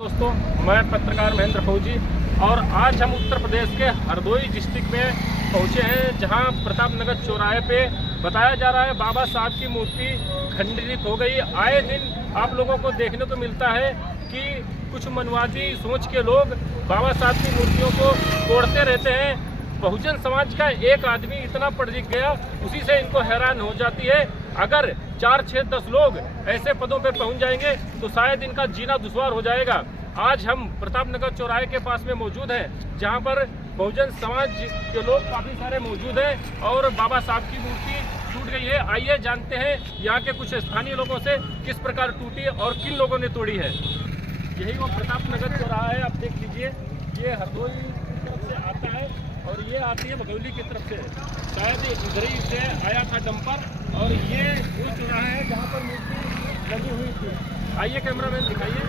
दोस्तों, मैं पत्रकार महेंद्र फौजी और आज हम उत्तर प्रदेश के हरदोई डिस्ट्रिक्ट में पहुंचे हैं, जहां प्रतापनगर चौराहे पे बताया जा रहा है बाबा साहब की मूर्ति खंडित हो गई। आए दिन आप लोगों को देखने को मिलता है कि कुछ मनवादी सोच के लोग बाबा साहब की मूर्तियों को तोड़ते रहते हैं। बहुजन समाज का एक आदमी इतना पढ़ लिख गया, उसी से इनको हैरान हो जाती है। अगर 4, 6, 10 लोग ऐसे पदों पर पहुंच जाएंगे तो शायद इनका जीना दुश्वार हो जाएगा। आज हम प्रतापनगर चौराहे के पास में मौजूद हैं, जहां पर बहुजन समाज के लोग काफ़ी सारे मौजूद हैं और बाबा साहब की मूर्ति टूट गई है। आइए जानते हैं यहाँ के कुछ स्थानीय लोगों से किस प्रकार टूटी और किन लोगों ने तोड़ी है। यही वो प्रतापनगर चौराहा है, आप देख लीजिए। ये हरदोई की तरफ से आता है और ये आती है भगौली की तरफ से। शायद इधर ही से आया था डंपर और ये वो चौराहा है जहाँ पर मूर्ति लगी हुई थी। आइए कैमरामैन दिखाइए।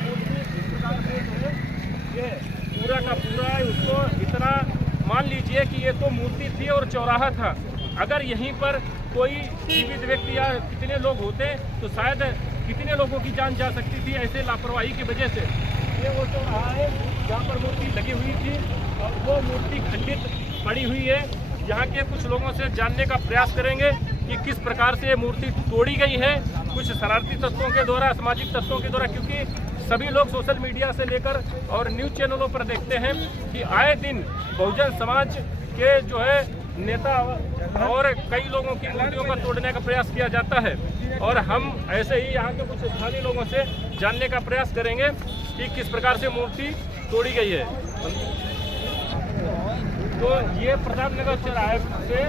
मूर्ति इस प्रकार से जो है ये पूरा का पूरा है, उसको इतना मान लीजिए कि ये तो मूर्ति थी और चौराहा था। अगर यहीं पर कोई जीवित व्यक्ति या कितने लोग होते तो शायद कितने लोगों की जान जा सकती थी ऐसे लापरवाही की वजह से। ये वो चौराहा है जहाँ पर मूर्ति लगी हुई थी और वो मूर्ति खंडित पड़ी हुई है। यहाँ के कुछ लोगों से जानने का प्रयास करेंगे कि किस प्रकार से ये मूर्ति तोड़ी गई है, कुछ शरारती तत्वों के द्वारा, असामाजिक तत्वों के द्वारा। क्योंकि सभी लोग सोशल मीडिया से लेकर और न्यूज़ चैनलों पर देखते हैं कि आए दिन बहुजन समाज के जो है नेता और कई लोगों की मूर्तियों का तोड़ने का प्रयास किया जाता है। और हम ऐसे ही यहाँ के कुछ स्थानीय लोगों से जानने का प्रयास करेंगे कि किस प्रकार से मूर्ति तोड़ी गई है। तो ये प्रतापनगर चौराहे से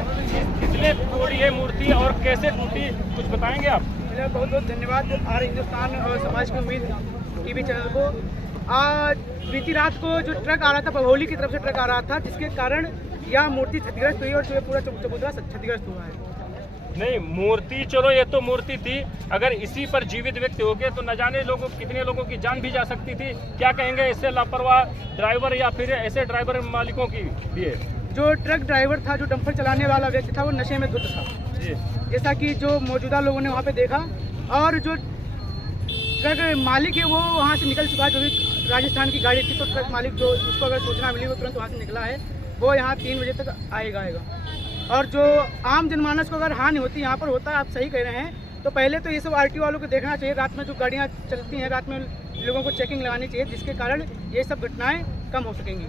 किसने तोड़ी है मूर्ति और कैसे टूटी, कुछ बताएंगे आप? बहुत बहुत धन्यवाद आर हिंदुस्तान और समाज की उम्मीद टीवी चैनल को। आज बीती रात को जो ट्रक आ रहा था, भगौली की तरफ से ट्रक आ रहा था, जिसके कारण यह मूर्ति क्षतिग्रस्त हुई और जो पूरा चबूतरा क्षतिग्रस्त हुआ है। नहीं, मूर्ति चलो ये तो मूर्ति थी, अगर इसी पर जीवित व्यक्ति हो गए तो न जाने लोगों कितने लोगों की जान भी जा सकती थी। क्या कहेंगे इससे लापरवाह ड्राइवर या फिर ऐसे ड्राइवर मालिकों की लिए? जो ट्रक ड्राइवर था, जो डंपर चलाने वाला व्यक्ति था, वो नशे में धुत था जी, जैसा कि जो मौजूदा लोगों ने वहाँ पे देखा। और जो ट्रक मालिक है वो वहाँ से निकल चुका है। जो भी राजस्थान की गाड़ी थी, तो ट्रक मालिक जो उसको अगर सूचना मिली वो तुरंत वहाँ से निकला है। वो यहाँ 3 बजे तक आएगा। और जो आम जनमानस को अगर हानि होती यहाँ पर होता है, आप सही कह रहे हैं, तो पहले तो ये सब आरटीओ वालों को देखना चाहिए। रात में जो गाड़ियाँ चलती हैं, रात में लोगों को चेकिंग लगानी चाहिए, जिसके कारण ये सब घटनाएं कम हो सकेंगी।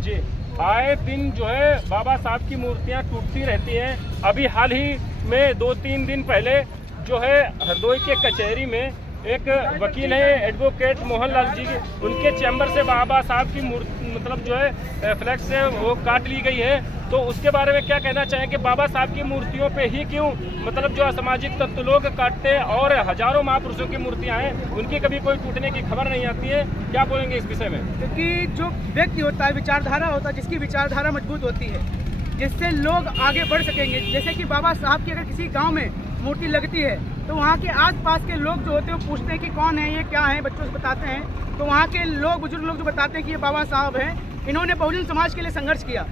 जी, आए दिन जो है बाबा साहब की मूर्तियाँ टूटती रहती हैं। अभी हाल ही में 2-3 दिन पहले जो है हरदोई के कचहरी में एक वकील है एडवोकेट मोहन लाल जी, उनके चैम्बर से बाबा साहब की मूर्ति मतलब जो है फ्लैक्स से वो काट ली गई है। तो उसके बारे में क्या कहना चाहेंगे? बाबा साहब की मूर्तियों पे ही क्यों मतलब जो असामाजिक तत्व लोग काटते हैं और हजारों महापुरुषों की मूर्तियां हैं, उनकी कभी कोई टूटने की खबर नहीं आती है? क्या बोलेंगे इस विषय में? क्योंकि जो व्यक्ति होता है, विचारधारा होता है, जिसकी विचारधारा मजबूत होती है, जिससे लोग आगे बढ़ सकेंगे। जैसे कि बाबा साहब की अगर किसी गाँव में मूर्ति लगती है तो वहाँ के आसपास के लोग जो होते हैं वो पूछते हैं कि कौन है, ये क्या है, बच्चों से बताते हैं। तो वहाँ के लोग, बुजुर्ग लोग जो बताते हैं कि ये बाबा साहब हैं, इन्होंने बहुजन समाज के लिए संघर्ष किया।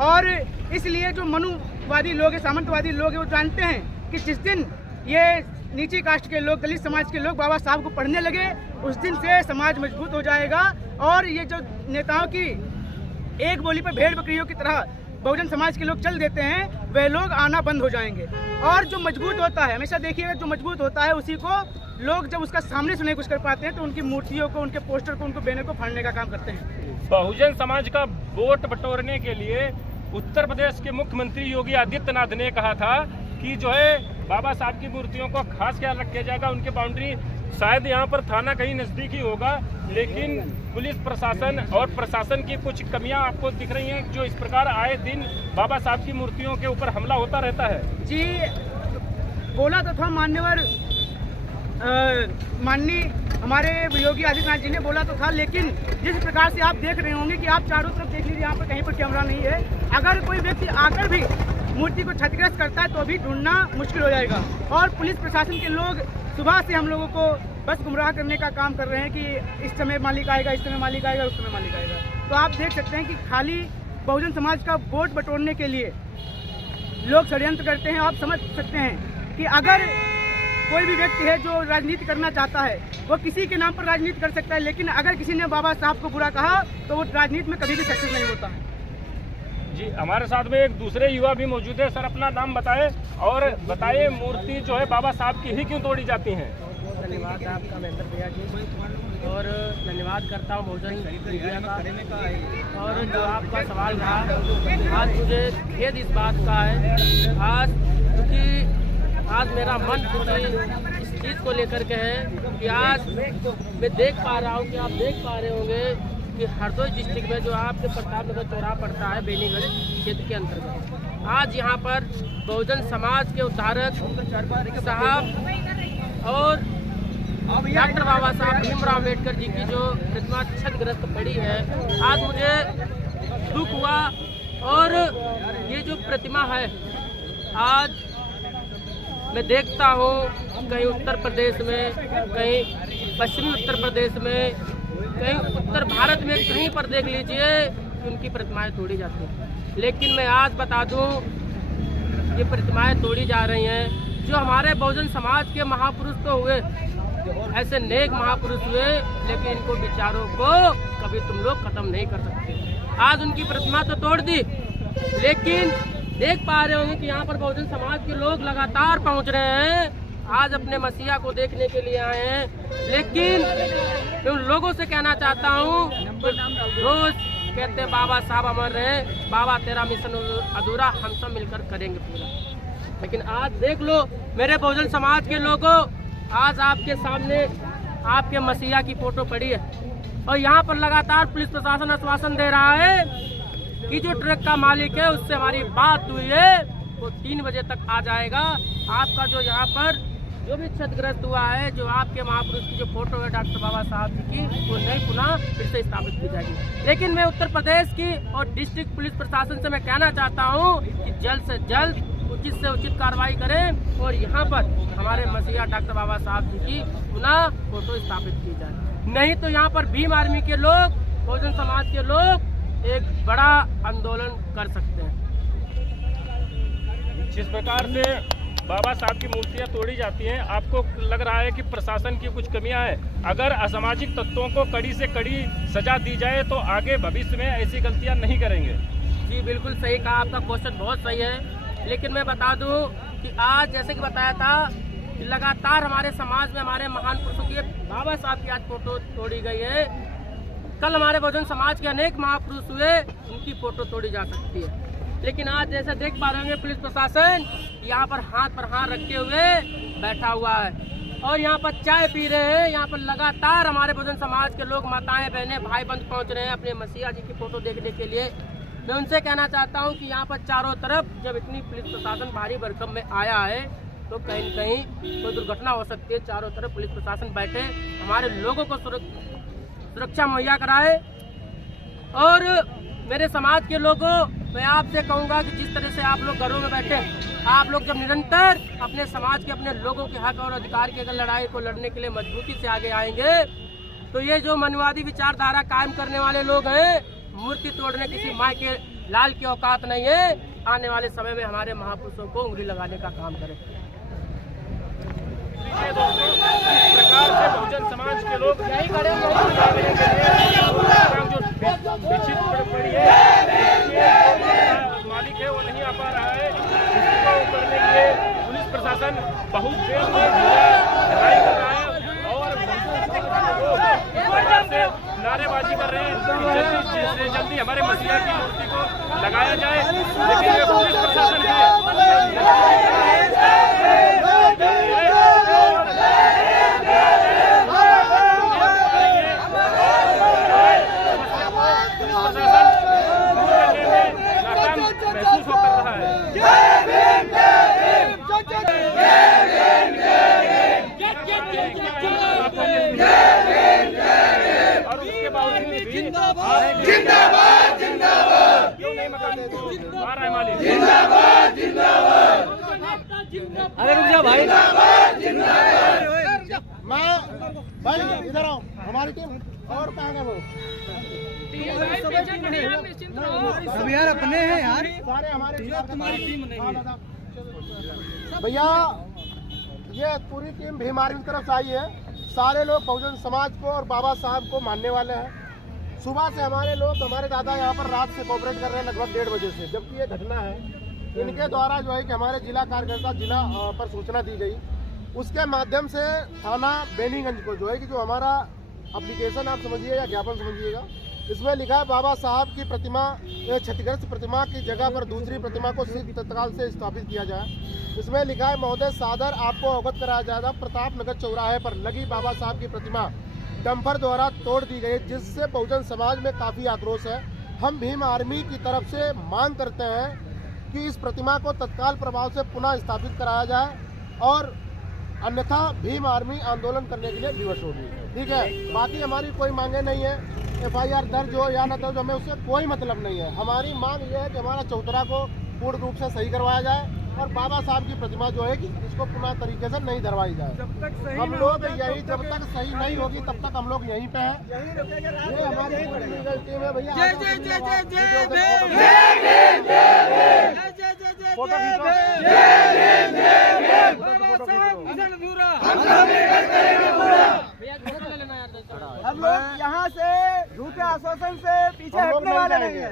और इसलिए जो मनुवादी लोग हैं, सामंतवादी लोग हैं, वो जानते हैं कि जिस दिन ये नीची कास्ट के लोग, दलित समाज के लोग बाबा साहब को पढ़ने लगे, उस दिन से समाज मजबूत हो जाएगा। और ये जो नेताओं की एक बोली पर भेड़ बकरियों की तरह बहुजन समाज के लोग चल देते हैं, वे लोग आना बंद हो जाएंगे। और जो मजबूत होता है, हमेशा देखिएगा, जो मजबूत होता है उसी को लोग जब उसका सामने से नहीं कुछ कर पाते हैं तो उनकी मूर्तियों को, उनके पोस्टर को, उनको बैनर को फाड़ने का काम करते हैं। बहुजन समाज का वोट बटोरने के लिए उत्तर प्रदेश के मुख्यमंत्री योगी आदित्यनाथ ने कहा था कि जो है बाबा साहब की मूर्तियों को खास ख्याल रखा जाएगा। उनके बाउंड्री शायद यहाँ पर थाना कहीं नज़दीक ही होगा, लेकिन पुलिस प्रशासन और प्रशासन की कुछ कमियां आपको दिख रही हैं जो इस प्रकार आए दिन बाबा साहब की मूर्तियों के ऊपर हमला होता रहता है। जी, बोला तो था माननीय हमारे योगी आदित्यनाथ जी ने बोला तो था, लेकिन जिस प्रकार से आप देख रहे होंगे कि आप चारों तरफ देख लीजिए, यहाँ पर कहीं पर कैमरा नहीं है। अगर कोई व्यक्ति आकर भी मूर्ति को क्षतिग्रस्त करता है तो अभी ढूंढना मुश्किल हो जाएगा। और पुलिस प्रशासन के लोग सुबह से हम लोगों को बस गुमराह करने का काम कर रहे हैं कि इस समय मालिक आएगा, इस समय मालिक आएगा, उस समय मालिक आएगा। तो आप देख सकते हैं कि खाली बहुजन समाज का वोट बटोरने के लिए लोग षड्यंत्र करते हैं। आप समझ सकते हैं कि अगर कोई भी व्यक्ति है जो राजनीति करना चाहता है वो किसी के नाम पर राजनीति कर सकता है, लेकिन अगर किसी ने बाबा साहब को बुरा कहा तो वो राजनीति में कभी भी सक्सेस नहीं होता है। जी, हमारे साथ में एक दूसरे युवा भी मौजूद है। सर, अपना नाम बताएं और बताइए मूर्ति जो है बाबा साहब की ही क्यों तोड़ी जाती हैं? धन्यवाद आपका महेंद्र भैया जी, और धन्यवाद करता हूँ भोजन मीडिया का। और जो आपका सवाल रहा, आज मुझे खेद इस बात का है आज, क्योंकि आज मेरा मन इस चीज़ को लेकर के है कि आज मैं देख पा रहा हूँ कि आप देख पा रहे होंगे कि हरदोई डिस्ट्रिक्ट में जो आपके प्रताप नगर चौराहा पड़ता है बेनीगंज क्षेत्र के अंतर्गत, आज यहाँ पर बहुजन समाज के उद्धारक साहब और डॉक्टर बाबा साहब भीमराव अम्बेडकर जी की जो प्रतिमा क्षतिग्रस्त पड़ी है, आज मुझे दुख हुआ। और ये जो प्रतिमा है आज मैं देखता हूँ कहीं उत्तर प्रदेश में, कहीं पश्चिमी उत्तर प्रदेश में, कहीं उत्तर भारत में कहीं पर देख लीजिए कि उनकी प्रतिमाएं तोड़ी जाती हैं। लेकिन मैं आज बता दूं ये प्रतिमाएं तोड़ी जा रही हैं। जो हमारे बहुजन समाज के महापुरुष तो हुए, ऐसे नेक महापुरुष हुए, लेकिन इनको विचारों को कभी तुम लोग खत्म नहीं कर सकते। आज उनकी प्रतिमा तो तोड़ दी, लेकिन देख पा रहे होंगे कि यहाँ पर बहुजन समाज के लोग लगातार पहुँच रहे हैं, आज अपने मसीहा को देखने के लिए आए हैं। लेकिन मैं उन लोगों से कहना चाहता हूँ, रोज कहते हैं बाबा साहब अमर रहे, बाबा तेरा मिशन अधूरा, हम सब मिलकर करेंगे पूरा। लेकिन आज देख लो मेरे बहुजन समाज के लोगों, आज आपके सामने आपके मसीहा की फोटो पड़ी है और यहाँ पर लगातार पुलिस प्रशासन आश्वासन दे रहा है कि जो ट्रक का मालिक है उससे हमारी बात हुई है, वो 3 बजे तक आ जाएगा। आपका जो यहाँ पर जो भी क्षतिग्रस्त हुआ है, जो आपके महापुरुष की जो फोटो है डॉक्टर बाबा साहब जी की, वो नहीं पुनः फिर से स्थापित की जाएगी। लेकिन मैं उत्तर प्रदेश की और डिस्ट्रिक्ट पुलिस प्रशासन से मैं कहना चाहता हूँ कि जल्द से जल्द उचित से उचित कार्रवाई करें और यहाँ पर हमारे मसीहा डॉक्टर बाबा साहब जी की पुनः फोटो स्थापित की जाए। नहीं तो यहाँ पर भीम आर्मी के लोग, बहुजन समाज के लोग एक बड़ा आंदोलन कर सकते हैं। जिस प्रकार से बाबा साहब की मूर्तियां तोड़ी जाती हैं, आपको लग रहा है कि प्रशासन की कुछ कमियां हैं? अगर असामाजिक तत्वों को कड़ी से कड़ी सजा दी जाए तो आगे भविष्य में ऐसी गलतियां नहीं करेंगे। जी बिल्कुल सही कहा, आपका क्वेश्चन बहुत सही है। लेकिन मैं बता दूं कि आज जैसे कि बताया था कि लगातार हमारे समाज में हमारे महान पुरुषों की बाबा साहब की आज फोटो तोड़ी गई है। कल हमारे बहुजन समाज के अनेक महापुरुष हुए, उनकी फोटो तोड़ी जा सकती है। लेकिन आज जैसे देख पा रहे होंगे पुलिस प्रशासन यहाँ पर हाथ रखे हुए बैठा हुआ है और यहाँ पर चाय पी रहे हैं। यहाँ पर लगातार हमारे बहुजन समाज के लोग, माताएं, बहनें, भाई बंद पहुँच रहे हैं अपने मसीहा जी की फोटो देखने के लिए। मैं उनसे कहना चाहता हूँ कि यहाँ पर चारों तरफ जब इतनी पुलिस प्रशासन भारी भरकम में आया है तो कहीं न कहीं कोई दुर्घटना हो सकती है। चारों तरफ पुलिस प्रशासन बैठे हमारे लोगों को सुरक्षा मुहैया कराए। और मेरे समाज के लोगों, मैं आपसे कहूँगा कि जिस तरह से आप लोग घरों में बैठे, आप लोग जब निरंतर अपने समाज के, अपने लोगों के हक और अधिकार की अगर लड़ाई को लड़ने के लिए मजबूती से आगे आएंगे तो ये जो मनवादी विचारधारा कायम करने वाले लोग हैं, मूर्ति तोड़ने किसी माँ के लाल की औकात नहीं है। आने वाले समय में हमारे महापुरुषों को उंगली लगाने का काम करें। दोस्तों, इस प्रकार से बहुजन समाज के लोग यही खड़े जो बेचित पड़ी है, मालिक है वो नहीं आ पा रहा है, इसको करने के लिए पुलिस प्रशासन बहुत देर से लड़ाई कर रहा है और इस प्रकार से नारेबाजी कर रहे हैं कि जल्दी से जल्दी हमारे मसीहा की मूर्ति को लगाया जाए। लेकिन ये पुलिस प्रशासन है महसूस हो कर रहा है। और उसके बावजूद भी जिंदाबाद जिंदाबाद क्यों नहीं मकान मार रहा है मालिक? जिंदाबाद जिंदाबाद। अरे रुक जा भाई, भाई इधर आओ, हमारी टीम और कहाँ गए वो? सब यार अपने हैं यार, सारे हमारे तुम्हारी टीम नहीं है। भैया ये पूरी टीम भीम आर्मी की तरफ से आई है। सारे लोग बहुजन समाज को और बाबा साहब को मानने वाले हैं। सुबह से हमारे लोग, हमारे दादा यहाँ पर रात से कोऑपरेट कर रहे हैं लगभग 1:30 बजे से, जबकि ये घटना है इनके द्वारा जो है कि हमारे जिला कार्यकर्ता जिला पर सूचना दी गई, उसके माध्यम से थाना बेनीगंज को जो है कि जो हमारा एप्लीकेशन आप समझिए या ज्ञापन समझिएगा, इसमें लिखा है बाबा साहब की प्रतिमा, क्षतिग्रस्त प्रतिमा की जगह पर दूसरी प्रतिमा को तत्काल से स्थापित किया जाए। इसमें लिखा है महोदय सादर आपको अवगत कराया जाएगा, प्रताप नगर चौराहे पर लगी बाबा साहब की प्रतिमा डंपर द्वारा तोड़ दी गई, जिससे बहुजन समाज में काफ़ी आक्रोश है। हम भीम आर्मी की तरफ से मांग करते हैं कि इस प्रतिमा को तत्काल प्रभाव से पुनः स्थापित कराया जाए और अन्यथा भीम आर्मी आंदोलन करने के लिए विवश होगी। ठीक है, बाकी हमारी कोई मांगे नहीं है, FIR दर्ज हो या न दर्ज, हमें उससे कोई मतलब नहीं है। हमारी मांग ये है कि हमारा चौतरा को पूर्ण रूप से सही करवाया जाए और बाबा साहब की प्रतिमा जो है कि इसको पुनः तरीके से नहीं धरवाई जाए। हम लोग यही, जब तक सही नहीं होगी तब तक हम लोग यहीं पे हैं। ये हमारी टीम है भैया। हम लोग यहाँ से झूठे आश्वासन से पीछे हटने वाले नहीं है।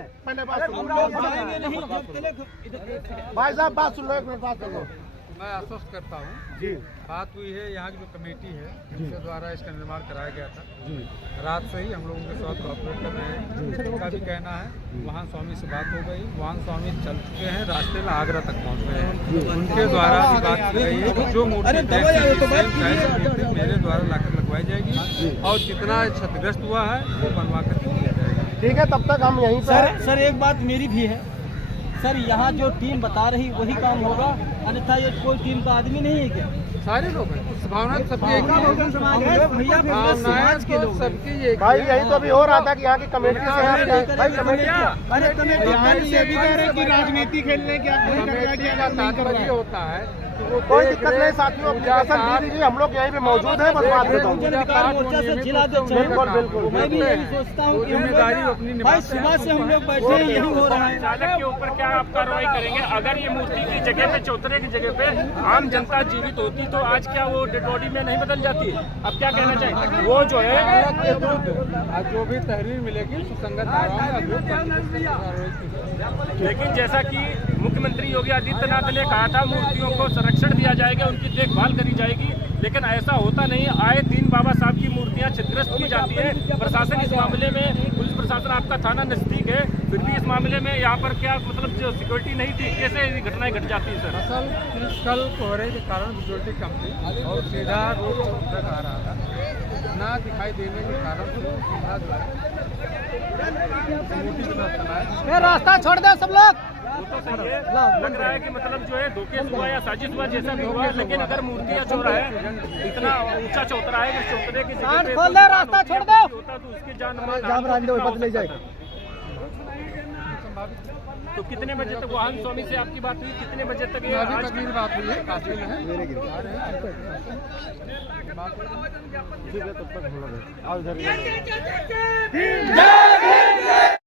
भाई साहब बात सुन लो, एक मिनट बात कर लो। मैं आश्वस्त करता हूँ जी, बात हुई है यहाँ की जो कमेटी है जिसके द्वारा इसका निर्माण कराया गया था, जी, रात से ही हम लोग उनके साथ कॉपरेट कर रहे हैं। उनका भी कहना है वाहन स्वामी से बात हो गई, वाहन स्वामी चल चुके हैं, रास्ते में आगरा तक पहुँच गए हैं। उनके द्वारा भी बात की गई है कि जो मूर्ति मेरे द्वारा लाकर लगवाई जाएगी और जितना क्षतिग्रस्त हुआ है वो बनवा कर दिया जाएगा। ठीक है, तब तक हम यहीं पे। सर एक बात मेरी भी है सर, यहाँ जो टीम बता रही वही काम होगा, अन्यथा ये कोई टीम का आदमी नहीं है क्या? सारे लोग हैं, भावना सबकी एक ही है, समाज के लोग सबकी एक भाई यही तो अभी हो रहा था कि यहाँ की कमेटी से है। भाई कमेटी राजनीति खेलने का तात्पर्य होता है कि वो कोई दिक्कत नहीं साथियों, एप्लीकेशन दे दीजिए, हम लोग यहीं पे मौजूद हैं। बस बात बताऊँ, बिल्कुल बिल्कुल मैं भी यही सोचता हूँ कि जिम्मेदारी अपनी भाई सुबह से हम लोग बैठे हैं, यही हो रहा है। चालक के ऊपर क्या आप कार्रवाई करेंगे? अगर ये मूर्ति की जगह पे, चौतरे की जगह पे आम जनता जीवित होती तो आज क्या वो डेड बॉडी में नहीं बदल जाती? अब क्या कहना चाहिए? वो जो है आज जो भी तहरीर मिलेगी सुसंगत लेकिन जैसा कि मुख्यमंत्री योगी आदित्यनाथ ने कहा था मूर्तियों को संरक्षण दिया जाएगा, उनकी देखभाल करी जाएगी, लेकिन ऐसा होता नहीं। आए दिन बाबा साहब की मूर्तियां क्षतिग्रस्त की जाती है। प्रशासन इस मामले में, पुलिस प्रशासन आपका थाना नजदीक है, फिर भी इस मामले में यहाँ पर क्या मतलब जो सिक्योरिटी नहीं थी, कैसे घटनाएं घट जाती है? सर असल कल कोहरे के कारण सिक्योरिटी कम थी और सीधा रोड ट्रक आ रहा था, ना दिखाई देने के कारण रास्ता छोड़ दे सब लोग। वो तो सही है, लग रहा है कि मतलब जो है धोखे हुआ या साजिश हुआ जैसा भी हुआ, लेकिन अगर मूर्तियाँ चौरा है, इतना ऊंचा चौतरा है, चौतरे की जगह पे खोल दे, रास्ता छोड़ दो। होता तो उसकी जान बदले जाए। तो कितने बजे तक वाहन स्वामी से आपकी बात हुई? कितने बजे तक ये अभी आज तक मेरी बात हुई है, काफी है। ठीक है, तब तक हम लोग